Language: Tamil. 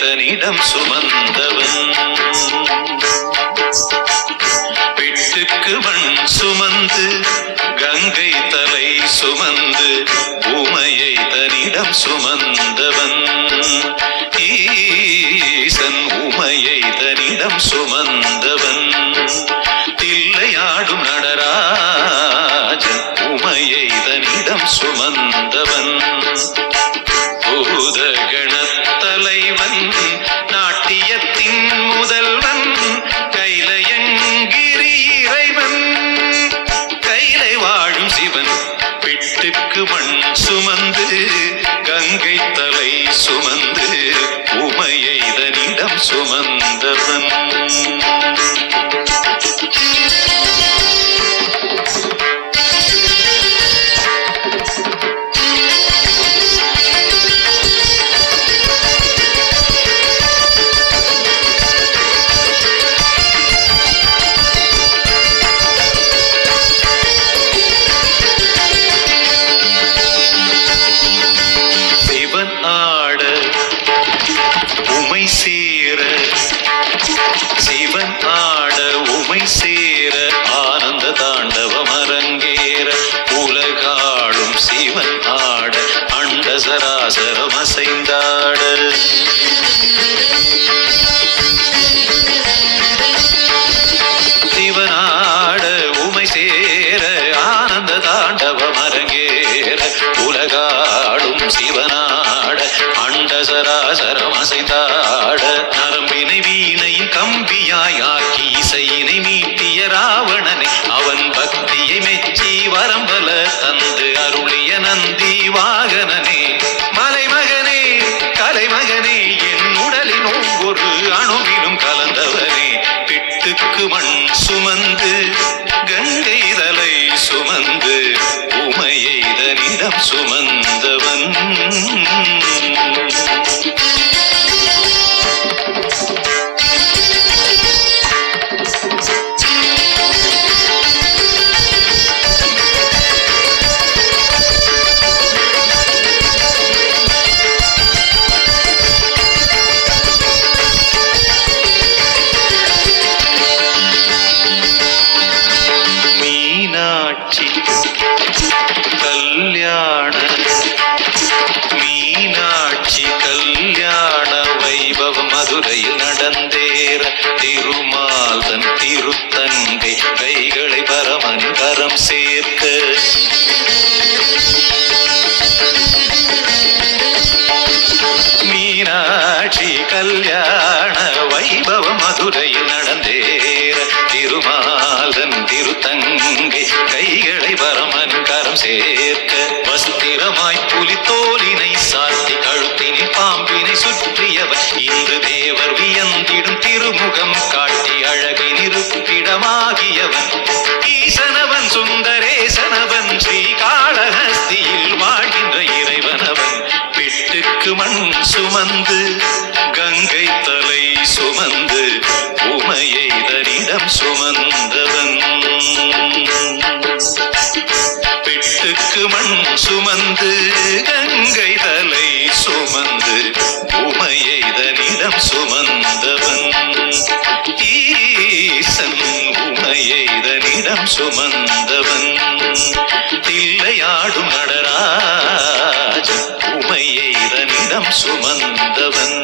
தனிடம் சுமந்தவன் பிட்டுக்கு மண் சுமந்து கங்கை தலை சுமந்து உமையை தனிடம் சுமந்தவன் ஈசன் உமையை தனிடம் சுமந்தவன் தில்லையாடும் நடராஜன் உமையை தனிடம் சுமந்தவன் பூதகணத்தலைவன் நாட்டியத்தின் முதல்வன் கைலையங்கிரி இறைவன் கைலை வாழும் சிவன் பிட்டுக்கு மண் சுமந்து கங்கை தலை சுமந்து உமையை தனிடம் சுமந்தவன் சிவன் ஆட உமை சேர ஆனந்த தாண்டவம் அரங்கேற உலகாடும் சிவன் ஆட அண்ட சராசரம் அசைந்தாட சிவனாட உமை சேர ஆனந்த தாண்டவம் அரங்கேற உலகாடும் சிவனாட அண்ட சராசரம் அசைந்தாட நரம்பினை வீணையின் கம்பியாய் ஆக்கி இசையினை மீட்டிய ராவணனை அவன் பக்தியை மெச்சி வரம்பல தந்து அருளிய நந்தி வாகனனே மலைமகனே கலைமகனே என் உடலின் ஒவ்வொரு அணுவிலும் கலந்தவனே பிட்டுக்கு மண் சுமந்து கங்கை தலை சுமந்து உமையை தனிடம் சுமந்தவன் மீனாட்சி கல்யாண வைபவம் மதுரையில் நடந்தேற திருமால் தன் திருத்தங்கை கைகளை பரமன் கரம் சேர்க்க மீனாட்சி கல்யாண வைபவம் மதுரையில் நடந்தேற திருமால் தன் திருத்தங்கை கைகளை பரமன் கரம் சேர்க்க வஸ்திரமாய் புலித்தோலினை சாத்தி கழுத்தினில் பாம்பினை சுற்றியவர் இன்று தேவர் வியந்திடும் திருமுகம் காட்டி அழகின் இருப்பிடமாகியவன் ஈசனவன் சுந்தரேசனவன் ஸ்ரீகாளஹஸ்தியில் வாழ்கின்ற இறைவனவன் பிட்டுக்கு மண் சுமந்து கங்கை தலை சுமந்து உமையை தனிடம் சுமந்தவன் பிட்டுக்கு மண் சுமந்து கங்கை தலை சுமந்து உமையை தனிடம் சுமந்தவன் ஈசன் உமையை தனிடம் சுமந்தவன் தில்லையாடும் நடராஜன் உமையை தனிடம் சுமந்தவன்